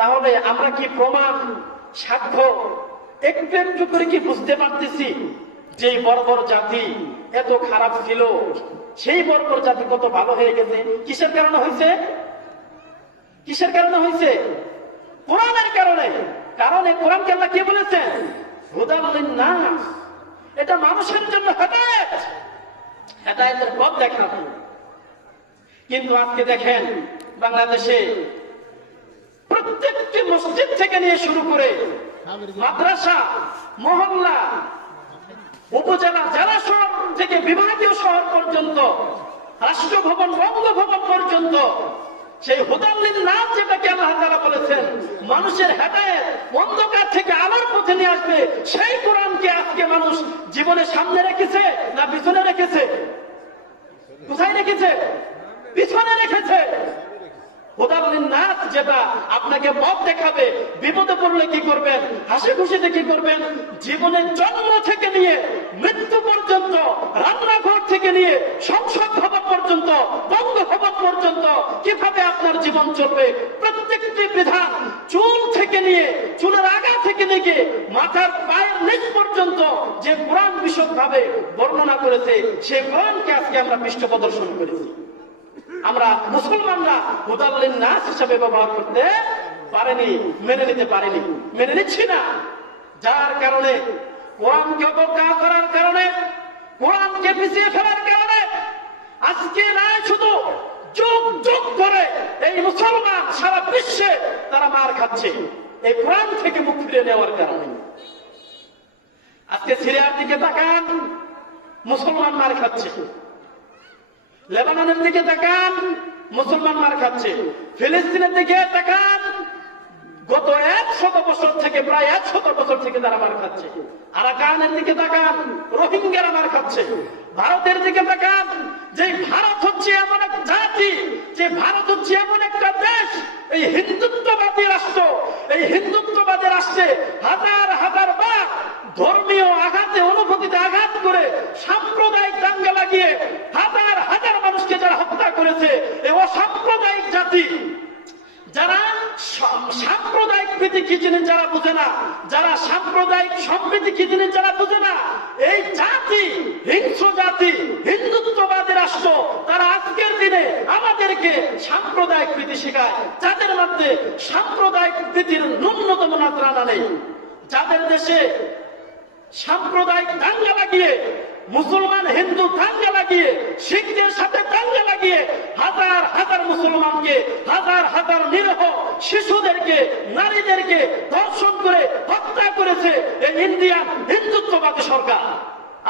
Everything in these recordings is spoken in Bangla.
তাহলে আমরা কি প্রমাণ সাক্ষ্য একটু একটু করে কি বুঝতে পারতেছি যে বর্বর জাতি এত খারাপ ছিল, সেই বর্বর জাতি কত ভালো হয়ে গেছে? কিসের কারণে হয়েছে? কিসের কারণে হয়েছে? কোরআনের কারণে। কারণে কোরআনকে আল্লাহ কি বলেছেন? হুদাল লিন্নাস, এটা মানুষের জন্য হেদায়েত, হেদায়েতের পথ দেখানো। কিন্তু আজকে দেখেন বাংলাদেশে প্রত্যেকটি মসজিদ থেকে নিয়ে শুরু করে মাদ্রাসা, মহল্লা, উপজেলা, জেলা শহর থেকে বিভাগীয় শহর পর্যন্ত, রাষ্ট্রভবন, বঙ্গভবন পর্যন্ত সেই হুদাল্লিন নাম যেটাকে আল্লাহ তাআলা বলেছেন মানুষের হেদায়েত, অন্ধকার থেকে আলোর পথে নিয়ে আসবে, সেই কোরআনকে আজকে মানুষ জীবনের সামনে রেখেছে না পিছনে রেখেছে? কোথায় রেখেছে? পিছনে রেখেছে। হুদাল্লিন নাস যেটা আপনাকে পথ দেখাবে, বিপদে পড়লে কি করবেন, হাসি খুশিতে কি করবেন, জীবনের জন্ম থেকে নিয়ে মৃত্যু পর্যন্ত, রান্নাঘর থেকে নিয়ে সংসদ ভবন পর্যন্ত, বঙ্গভবন পর্যন্ত কিভাবে আপনার জীবন চলবে, প্রত্যেকটি বিধান চুল থেকে নিয়ে, চুলের আগা থেকে নিয়ে মাথার পায়ের নিচ পর্যন্ত যে কোরআন বিশদভাবে বর্ণনা করেছে, সেই কোরআনকে আজকে আমরা পৃষ্ঠ প্রদর্শন করেছি। আমরা মুসলমানরা হুদাল্লিন নাস হিসেবে ব্যবহার করতে পারেনি, মেনে নিতে পারেনি, মেনে নিচ্ছি না। যার কারণে কোরআনকে অবজ্ঞা করার কারণে, কোরআনকে পিছিয়ে ফেলার কারণে আজকে নাই শুধু যুগ যুগ ধরে এই মুসলমান সারা বিশ্বে তারা মার খাচ্ছে এই কোরআন থেকে মুখ ফিরিয়ে নেওয়ার কারণে। আজকে সিরিয়ার দিকে তাকান, মুসলমান মার খাচ্ছে। লেবাননের দিকে তাকান, মুসলমান মার খাচ্ছে। ফিলিস্তিনের দিকে তাকান, গত 100 বছর থেকে, প্রায় 100 বছর থেকে তারা মার খাচ্ছে। আরাকানের দিকে তাকান, রোহিঙ্গারা মার খাচ্ছে। ভারতের দিকে তাকান, যে ভারত হচ্ছে এমন এক জাতি, যে ভারত হচ্ছে এমন একটা দেশ, এই হিন্দুত্ববাদী রাষ্ট্র, এই হিন্দুত্ববাদী রাষ্ট্রে হাজার হাজার বার ধর্মীয় আঘাতে, অনুভূতিতে আঘাত করে, সাম্প্রদায়িক দাঙ্গা লাগিয়ে হাজার হাজার মানুষকে যারা হত্যা করেছে, এই অসাম্প্রদায়িক জাতি, যারা সাম্প্রদায়িক প্রীতি কি জিনিস যারা বুঝে না, যারা সাম্প্রদায়িক সম্প্রীতি কি জিনিস যারা বুঝে না, এই জাতি, হিংস্র জাতি, হিন্দুত্ববাদী রাষ্ট্র, তারা আজকের দিনে আমাদেরকে সাম্প্রদায়িক প্রীতি শেখায়, যাদের মধ্যে সাম্প্রদায়িক প্রীতির ন্যূনতম মাত্রা নেই, যাদের দেশে সাম্প্রদায়িক দাঙ্গা লাগিয়ে, মুসলমান হিন্দু দাঙ্গা লাগিয়ে, শিখদের সাথে দাঙ্গা লাগিয়ে হাজার হাজার মুসলমানকে, হাজার হাজার নিরীহ শিশুদেরকে, নারীদেরকে ধর্ষণ করে হত্যা করেছে এই ইন্ডিয়ান হিন্দুত্ববাদী সরকার।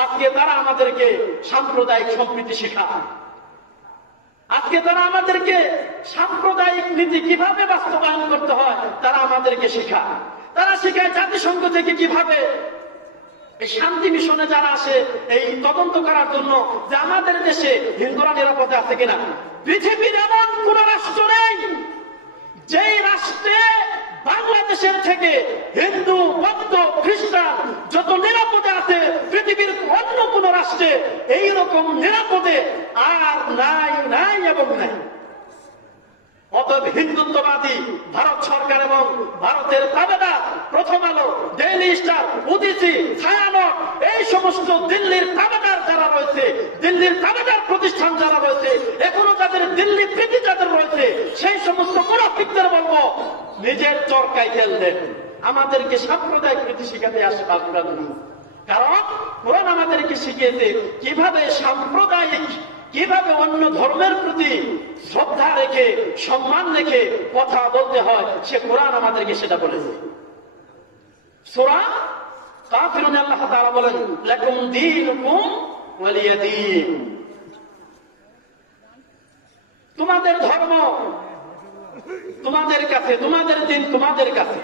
আজকে তারা আমাদেরকে সাম্প্রদায়িক সম্প্রীতি শেখায়, আজকে তারা আমাদেরকে সাম্প্রদায়িক নীতি কিভাবে বাস্তবায়ন করতে হয় তারা আমাদেরকে শেখায়। তারা শেখায় জাতিসংঘ থেকে কিভাবে এই শান্তি মিশনে যারা আসে এই তদন্ত করার জন্য যে আমাদের দেশে হিন্দুরা নিরাপদে আছে কিনা। পৃথিবীর এমন কোন রাষ্ট্র নেই যেই রাষ্ট্রে বাংলাদেশের থেকে হিন্দু, বৌদ্ধ, খ্রিস্টান যত নিরাপদে আছে, পৃথিবীর অন্য কোন রাষ্ট্রে এইরকম নিরাপদে আর নাই, নাই এবং নাই। অতএব হিন্দুত্ববাদী ভারত সরকার এবং ভারতের তাবেদার প্রথম আলো, ডেইলি স্টার, উদিসি, ছায়ানট, এই সমস্ত দিল্লির তাবেদার যারা রয়েছে, দিল্লির তাবেদার প্রতিষ্ঠান যারা রয়েছে, এখনো যাদের দিল্লি প্রীতি যাদের রয়েছে, সেই সমস্ত মুনাফিকদের বলবো নিজের চরকায় তেল দেন, আমাদেরকে সাম্প্রদায়িক প্রীতি শিখাতে আসে বাংলা। কারণ কোরআন আমাদেরকে শিখিয়েছে কিভাবে সাম্প্রদায়িক, কিভাবে অন্য ধর্মের প্রতি শ্রদ্ধা রেখে, সম্মান রেখে কথা বলতে হয়, সে কোরআন আমাদেরকে সেটা বলেছে। সূরা কাফিরুন আল্লাহ তাআলা বলেন লাকুম দীনুকুম ওয়ালিয়া দীন, তোমাদের ধর্ম তোমাদের কাছে, তোমাদের দিন তোমাদের কাছে,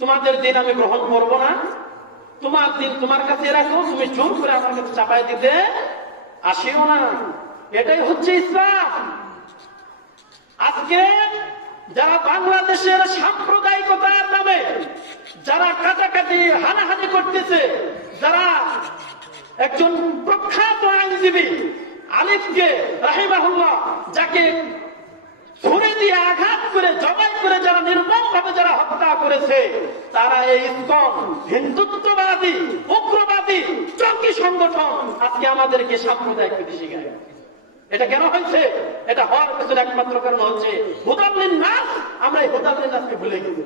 তোমাদের দিন আমি গ্রহণ করব না, তোমার দিন তোমার কাছে রাখো, তুমি জোর করে আমার কাছে চাপাই দিতে আসিও না। এটাই হচ্ছে ইসলাম। আজকে যারা বাংলাদেশের সাম্প্রদায়িকতার নামে যারা কাটাকাটি, হানাহানি করতেছে, যারা একজন প্রখ্যাত আইনজীবী আলিফকে রাহিমাহুল্লাহ, যাকে ছুরি দিয়ে আঘাত করে, জবাই করে যারা নির্মম করেছে, তারা এই ইসকন হিন্দুত্ববাদী উগ্রবাদী জঙ্গি সংগঠন আজকে আমাদেরকে সাম্প্রদায়িক শিখায়। এটা কেন হয়েছে? এটা হওয়ার পেছনে একমাত্র কারণ হচ্ছে হুদাল্লিন নাস। আমরা এই হুদাল্লিন নাসকে ভুলে গেছি।